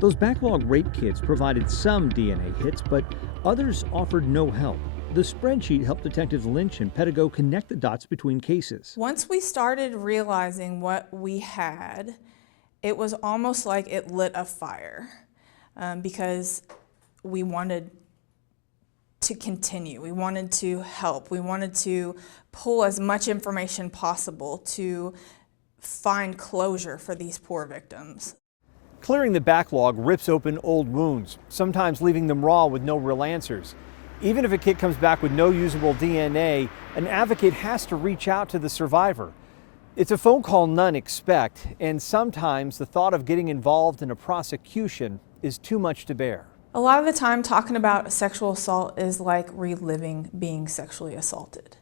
Those backlog rape kits provided some DNA hits, but others offered no help. The spreadsheet helped detectives Lynch and Pedigo connect the dots between cases. Once we started realizing what we had, it was almost like it lit a fire because we wanted to continue. We wanted to help. We wanted to pull as much information possible to find closure for these poor victims. Clearing the backlog rips open old wounds, sometimes leaving them raw with no real answers. Even if a kit comes back with no usable DNA, an advocate has to reach out to the survivor. It's a phone call none expect, and sometimes the thought of getting involved in a prosecution is too much to bear. A lot of the time, talking about sexual assault is like reliving being sexually assaulted.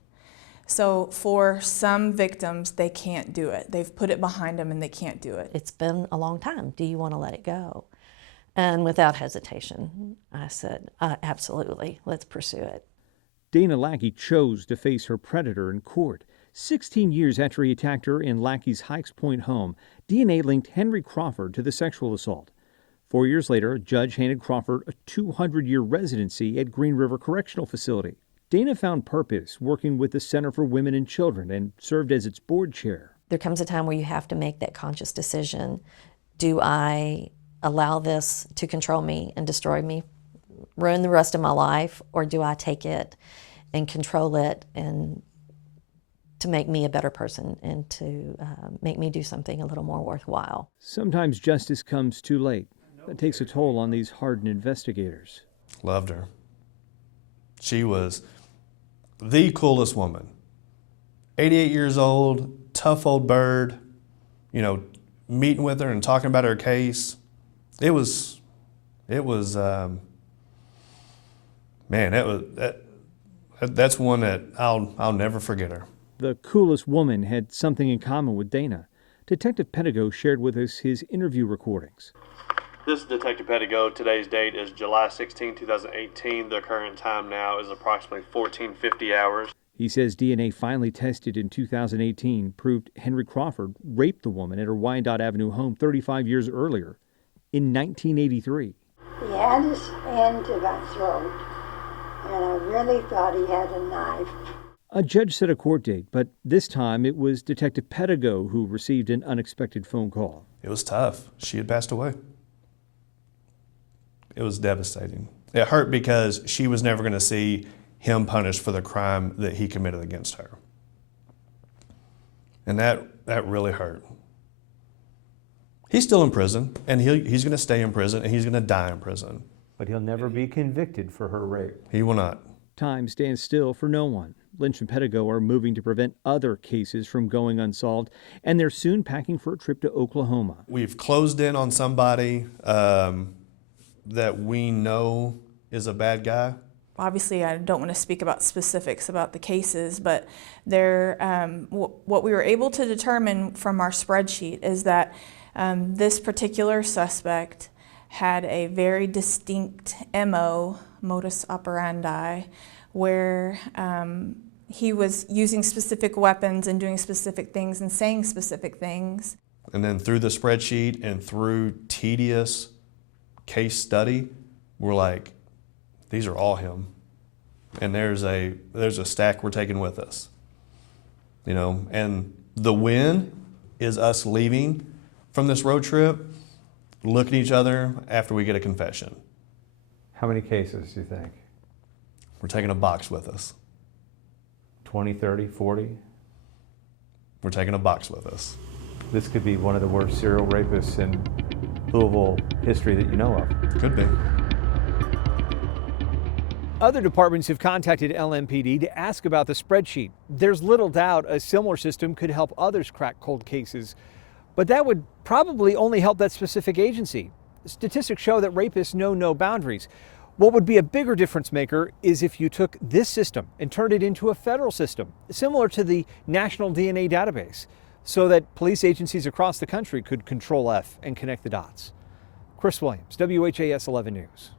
So for some victims, they can't do it. They've put it behind them and they can't do it. It's been a long time. Do you want to let it go? And without hesitation, I said, absolutely, let's pursue it. Dana Lackey chose to face her predator in court. 16 years after he attacked her in Lackey's Hikes Point home, DNA linked Henry Crawford to the sexual assault. 4 years later, a judge handed Crawford a 200-year residency at Green River Correctional Facility. Dana found purpose working with the Center for Women and Children and served as its board chair. There comes a time where you have to make that conscious decision. Do I allow this to control me and destroy me, ruin the rest of my life, or do I take it and control it and to make me a better person and to make me do something a little more worthwhile? Sometimes justice comes too late. That takes a toll on these hardened investigators. Loved her. She was the coolest woman. 88 years old, tough old bird, you know, meeting with her and talking about her case. That's one that I'll never forget her. The coolest woman had something in common with Dana. Detective Pedigo shared with us his interview recordings. This is Detective Pedigo. Today's date is July 16, 2018. The current time now is approximately 14:50 hours. He says DNA finally tested in 2018 proved Henry Crawford raped the woman at her Wyandotte Avenue home 35 years earlier, in 1983. He had his hand to my throat, and I really thought he had a knife. A judge set a court date, but this time it was Detective Pedigo who received an unexpected phone call. It was tough. She had passed away. It was devastating. It hurt because she was never going to see him punished for the crime that he committed against her. And that really hurt. He's still in prison, and he's going to stay in prison, and he's going to die in prison. But he'll never be convicted for her rape. He will not. Time stands still for no one. Lynch and Pedigo are moving to prevent other cases from going unsolved, and they're soon packing for a trip to Oklahoma. We've closed in on somebody that we know is a bad guy. Obviously, I don't want to speak about specifics about the cases, but what we were able to determine from our spreadsheet is that this particular suspect had a very distinct modus operandi, where he was using specific weapons and doing specific things and saying specific things. And then through the spreadsheet and through tedious case study, we're like, these are all him. And there's a stack we're taking with us. You know, and the win is us leaving from this road trip, looking at each other after we get a confession. How many cases do you think? We're taking a box with us. 20, 30, 40? We're taking a box with us. This could be one of the worst serial rapists in Louisville history that you know of. Could be. Other departments have contacted LMPD to ask about the spreadsheet. There's little doubt a similar system could help others crack cold cases, but that would probably only help that specific agency. Statistics show that rapists know no boundaries. What would be a bigger difference maker is if you took this system and turned it into a federal system, similar to the National DNA Database, so that police agencies across the country could control F and connect the dots. Chris Williams, WHAS 11 News.